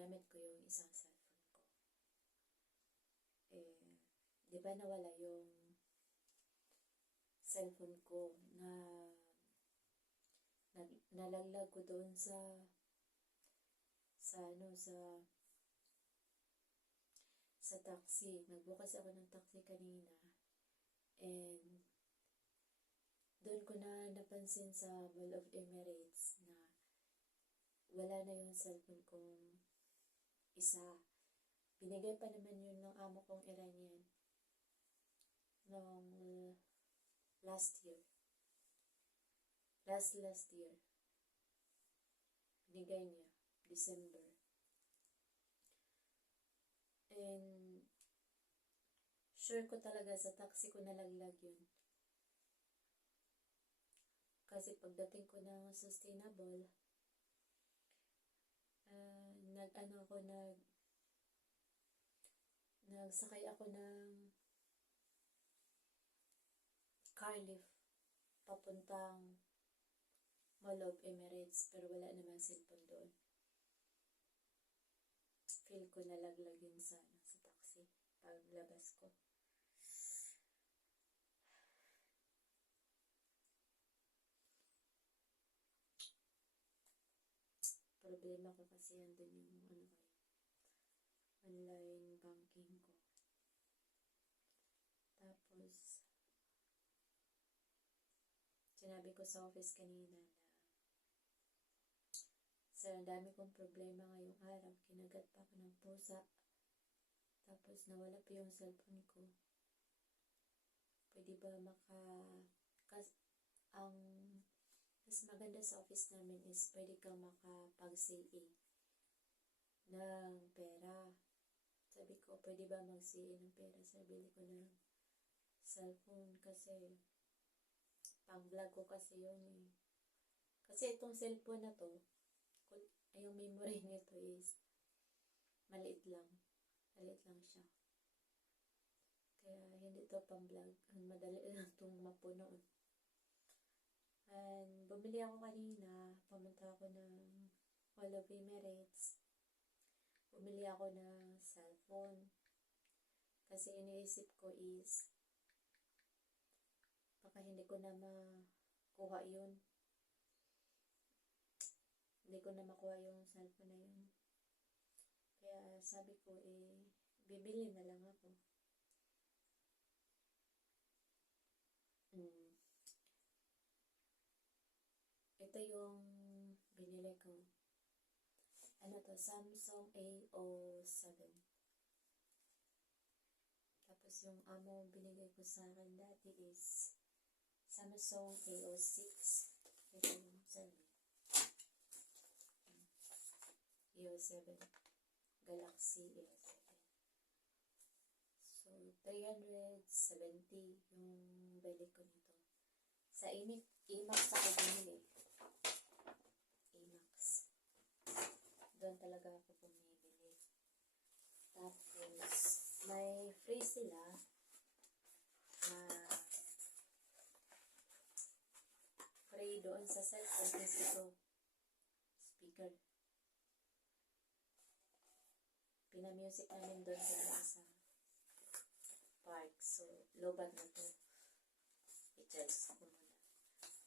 ginamit ko yung isang cellphone ko. Di ba nawala yung cellphone ko na nalaglag ko doon sa taxi. Nagbukas ako ng taxi kanina and doon ko na napansin sa Mall of Emirates na wala na yung cellphone kong isa. Binigay pa naman yun ng amo kong Iranian noong last year. Last year. Binigay niya, December. And sure ko talaga sa taxi ko nalaglag yun. Kasi pagdating ko ng Sustainable, nagsakay ako ng car lift papuntang Mall of Emirates, pero wala namang cellphone doon. Feel ko nalaglag yun sa taxi paglabas ko. Problema ko kasi yan din yung online banking ko. Tapos sinabi ko sa office kanina na sir, ang dami kong problema ngayong araw. Kinagat pa ako ng pusa. Tapos nawala pa yung cellphone ko. Pwede ba ang mas maganda sa office namin is pwede kang makapag-CA ng pera. Sabi ko, pwede ba mag-CA ng pera? Sabi ko ng cellphone kasi pang-vlog ko kasi yun eh. Kasi itong cellphone na to, yung memory nito is maliit lang. Maliit lang siya. Kaya hindi to pang-vlog. Ang madali lang itong mapuno. And bumili ako kanina. Pumunta ako ng Mall of Emirates. Bumili ako ng cellphone. Kasi iniisip ko is baka hindi ko na makuha yun. Hindi ko na makuha yung cellphone na yun. Kaya sabi ko bibili na lang ako. Ito yung binili ko. Samsung A07. Tapos yung amo binigay ko sa akin dati is Samsung A06. Ito yung A07. Galaxy A07. So, 370 yung bili ko nito. Sa IMAX ako bumili. IMAX. Doon talaga ako bumibili. Tapos, may free sila na free doon sa cellphone kasi ito speaker. Pinamusic namin doon sa park. So, lobat na to. I-charge ko muna.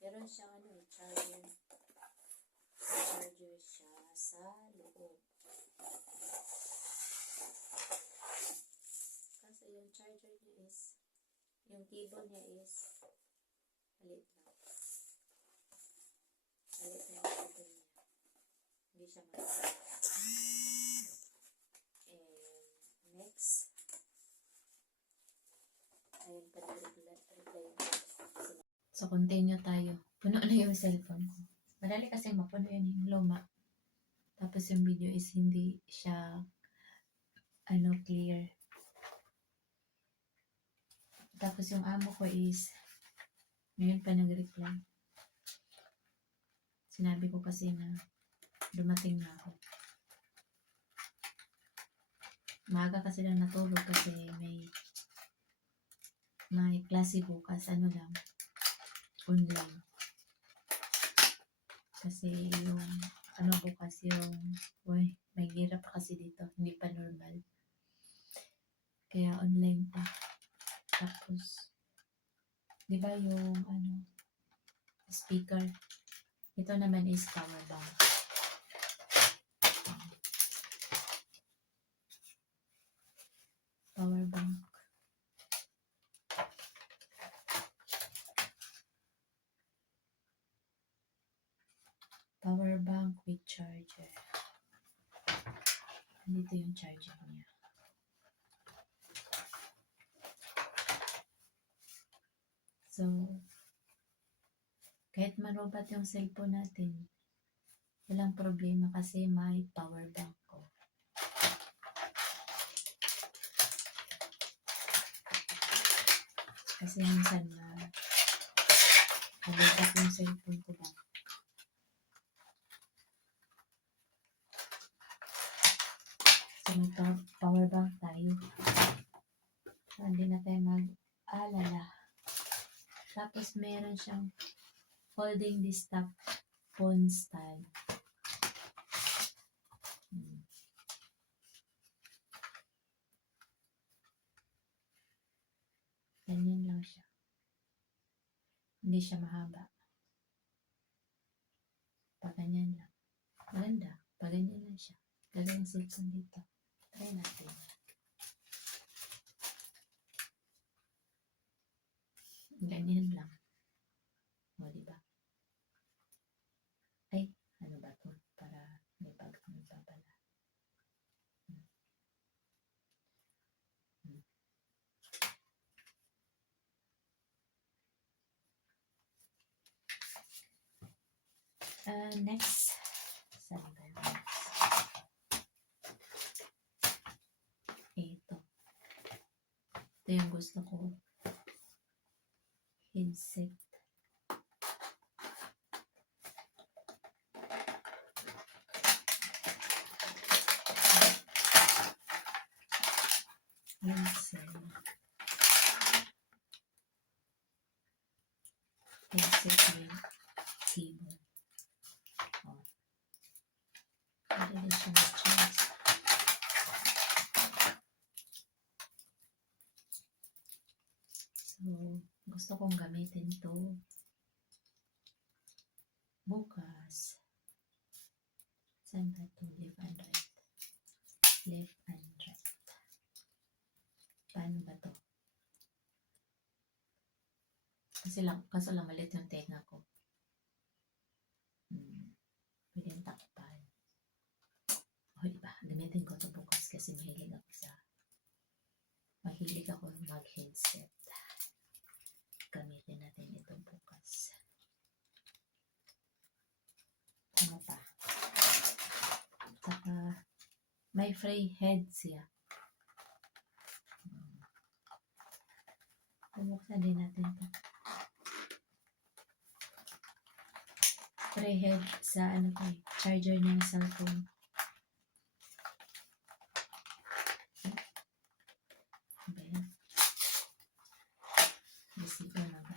Meron siyang charger. Charger siya sa loob. Kasi yung charger niya is, yung cable niya is, maliit lang. Maliit na yung cable niya. Hindi siya maliit. Next, ayun pa reply. So, continue tayo. Puno na yung cellphone ko. Madali kasi mapuno yun yung luma. Tapos yung video is hindi siya clear. Tapos yung amo ko is ngayon pa nag-reply. Sinabi ko kasi na dumating na ako. Maaga kasi lang natulog kasi may klase bukas, lang, online. Kasi yung ano bukas yung, uy, may hirap kasi dito, hindi pa normal. Kaya online pa. Tapos, di ba yung ano, speaker? Ito naman is power bank. Power bank. Power bank with charger. Dito yung charger niya. So, kahit marobat yung cellphone natin, walang problema kasi may power bank ko. Kasi minsan marobat yung cellphone ko ba. So, may power bank tayo. So, hindi na tayo mag-alala. Tapos, meron siyang holding desktop phone style. Ganyan lang siya. Hindi siya mahaba. Pag ganyan lang. Maganda. Pag ganyan lang siya. Gagawin cellphone dito. Try natin. Ganyan lang. O, diba? Ay, ano ba to? Para may background pa pala. Next. Saan ba yung next? Ito. Ito yung gusto ko. Headset. Headset with keyboard. Oh. Pwede din siya mag-charge. So, gusto kong gamitin to bukas. Saan ba ito? Left and right. Left and right. Paano ba to? Kaso lang malit yung tenga ko. Pwede yung takpan. O, diba? Gamitin ko ito bukas kasi mahilig ako mag-headset. Gamitin natin ito bukas. Ano pa? Saka, may free head siya. Bumuksan din natin ito. Free head sa charger ng cellphone. Ayan. Bisipo na ba?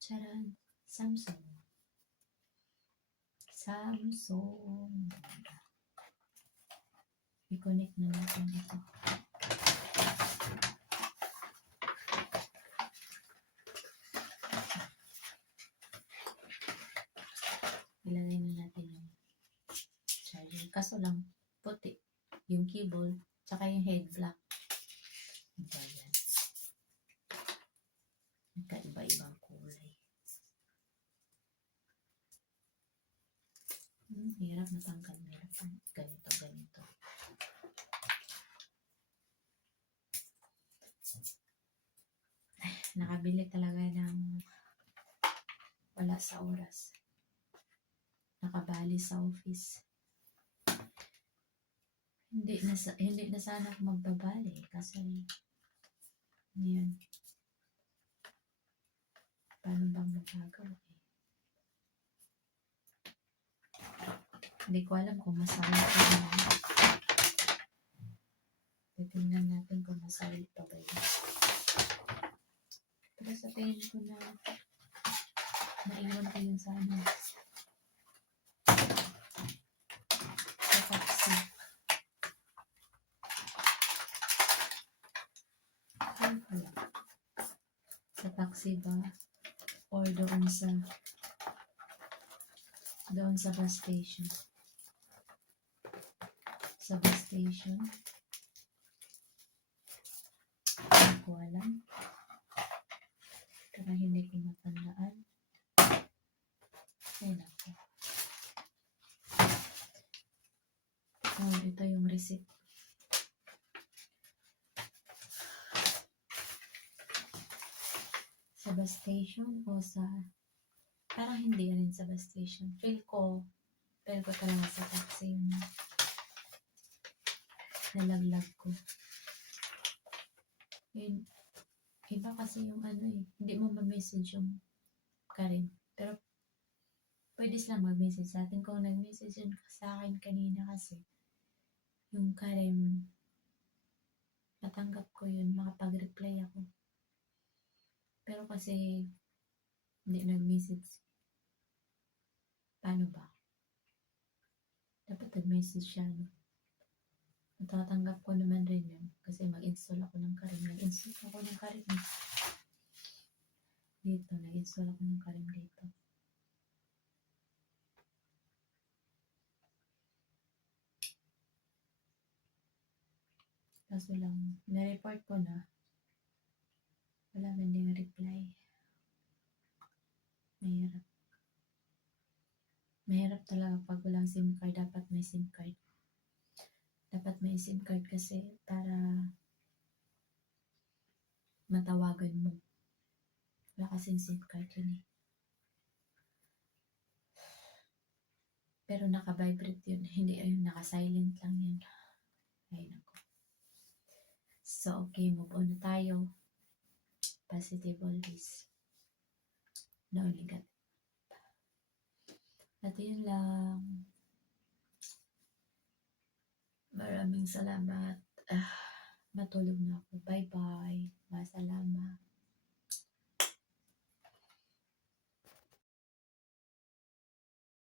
Charan! Samsung. I-connect na natin ito. Ilagay na natin yung charger. Kaso lang, puti. Yung keyboard, tsaka yung head block. Ayan. Nagkaiba-ibang kulay. Hirap natanggal. Ganito. Nakabili talaga ng wala sa oras. Nakabali sa office. Hindi na sana ako magbabali kasi yun. Paano bang magagawa Hindi ko alam kung masawit pa ba. Titingnan natin kung masawit pa ba yun. Pero sa tingin ko na Naiwan ko yun sa ano. Sa taxi. Ano pala? Sa taxi ba? Or doon sa bus station. Sa bus station. Hindi ko alam. Kaya hindi ko matandaan. Ay, naku. Oh, ito yung receipt. Sa bus station o sa... Parang hindi rin sa bus station. Feel ko talaga sa taxi yung nalaglag ko. Yun, iba kasi yung ano eh. Hindi mo ma-message yung Karen. Pero pwede silang mag-message sa atin. Kung nag-message yun sa akin kanina kasi, yung Karen, natanggap ko yun. Makapag-reply ako. Pero kasi, hindi nag-message. Paano ba? Dapat nag-message siya, no? Natatanggap ko naman rin yun. Kasi mag-install ako ng Karen. Nag-install ako ng Karen dito. Nag-install ako ng Karen dito. Kaso lang, na-report ko na. Wala man din reply. Mahirap. Mahirap talaga pag walang SIM card. Dapat may SIM card. Dapat may SIM card kasi para matawagan mo. Wala kasing SIM card yun eh. Pero naka-vibrate yun. Hindi ayun, naka-silent lang yun. Ay nako. So okay, move on na tayo. Positive always. No negative. At yun lang. Maraming salamat. Matulog na ako. Bye-bye. Masalamat.